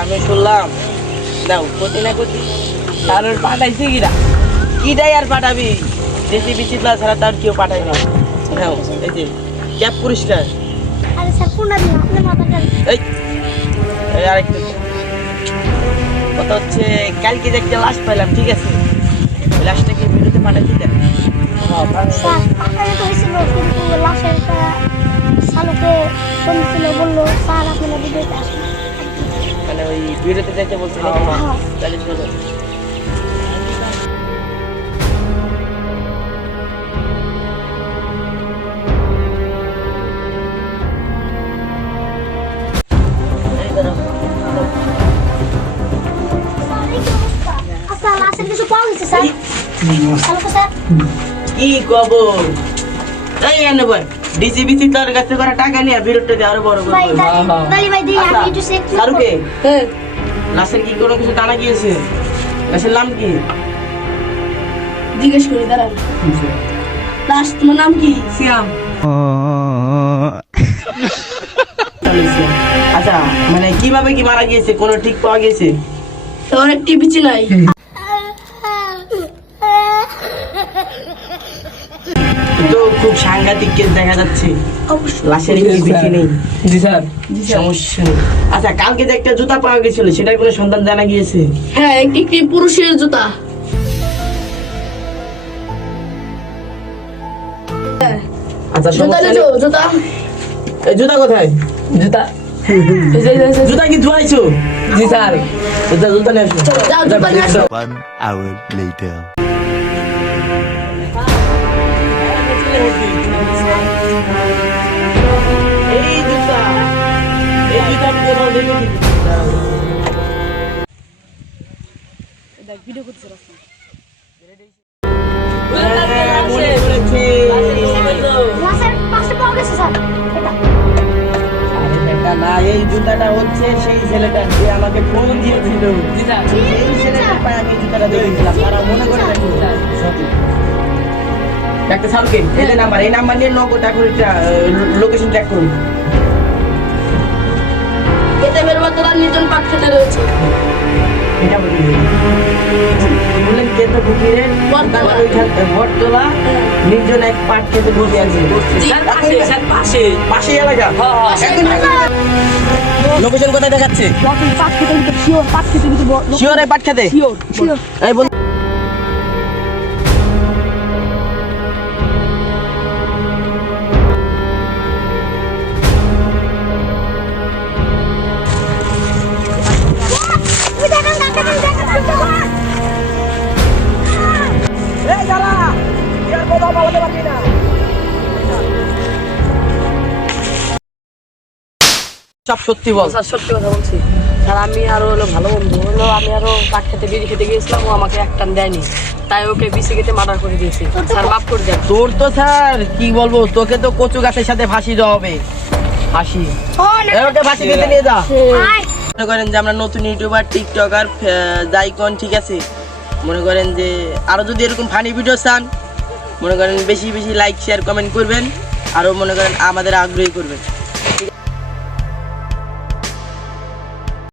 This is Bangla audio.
আমি শুনলাম দাও কোটি না কোটি আর পাঠাইছি কিটাই আর পাঠাবি দেশি বিচিত্রা ছাড়া তার কেউ পাঠায় না। হ্যাঁ এই যে ক্যাপ পরিষ্কার। আরে স্যার কোনটা দিন আপনি মাথাটা এই এই আরেকটা কথা হচ্ছে কালকে যে একটা লাশ পাইলাম, ঠিক আছে ওই লাশটাকে ভিডিওতে পাঠাই দিতেন। স্যার পাঠাতে তো হয়েছিল কিন্তু লাশের শালুকে ফোন ছিল বললো স্যার আপনারা ভিডিওতে আসুন। মানে ওই ভিডিওতে যাইতে বলছিল। হ্যাঁ। তাহলে চলো। আচ্ছা লাশের কিছু পাওয়া গেছে স্যার? শালুকে স্যার কি খবর? এই এনে বল ডিসিবি তোর কাছে করে টাকা নিয়ে বিরুদ্ধে দিয়ে আরো বড় ভাই করবো। দালি ভাই দিই আমি একটু চেক শাহরুখে লাশের কি কোনো কিছু জানা গিয়েছে? লাশের নাম কি জিজ্ঞেস করি দাঁড়ান। লাস্ট তোমার নাম কি? সিয়াম। আচ্ছা মানে কিভাবে কি মারা গিয়েছে কোনো ঠিক পাওয়া গেছে? তোর একটি বিচি নাই। তো খুব সাংঘাতিক কেস দেখা যাচ্ছে। লাশের কি বিচি নেই? জি স্যার। সমস্যা নেই। আচ্ছা কালকে যে একটা জুতা পাওয়া গেছিল সেটার কোনো সন্ধান জানা গিয়েছে? হ্যাঁ একটি পুরুষের জুতা। আচ্ছা জুতা সমস্যা নেছো নেই। জুতা? এই জুতা কোথায়? জুতা জুতা কি ধোয়াইছো? জি স্যার। জুতা নিয়ে আসো। যাও জুতা নিয়ে আসো। 1 hour later. এই জুতা আমি কোথাও দেখেছি। হ্যাঁ, মনে পড়েছে। লাশের পাশে পাওয়া গেছে স্যার এটা। আরে বেটা না, এই জুতাটা হচ্ছে সেই ছেলেটা যে আমাকে ফোন দিয়েছিল। সেই ছেলেটার পায়ে আমি জুতাটা দেখেছিলাম। তারা মনে করে রাখি। একটা সালকে এই যে নাম্বার, এই নাম্বার নিয়ে নগদ এখন লোকেশন ট্র্যাক করুন। এতে বেরোবার তোরা নিজন পাক খেতে রয়েছে। এটা বললেন কেন্দ্র ফকিরের বটতলা নির্জন এক পাট খেতে বসে আছে। পাশে এলাকা। লোকেশন কোথায় দেখাচ্ছে? শিওর এই পাট খেতে? এই বল সব সত্যি বল। স্যার সত্যি কথা বলছি স্যার, আমি আরো হলো ভালো বন্ধু হলো, আমি আরো পাক খেতে বিড়ি খেতে গিয়েছিলাম, ও আমাকে এক টান দেয়নি, তাই ওকে বিসি কেটে মার্ডার করে দিয়েছি। স্যার মাফ করে দেন। তোর তো স্যার কি বলবো, তোকে তো কচু গাছের সাথে ফাঁসি দেওয়া হবে। ফাঁসি ওকে ফাঁসি খেতে নিয়ে যা। মনে করেন যে আমরা নতুন ইউটিউবার টিকটকার যাইকন, ঠিক আছে? মনে করেন যে আরো যদি এরকম ফানি ভিডিও চান, মনে করেন বেশি বেশি লাইক শেয়ার কমেন্ট করবেন, আরো মনে করেন আমাদের আগ্রহী করবেন।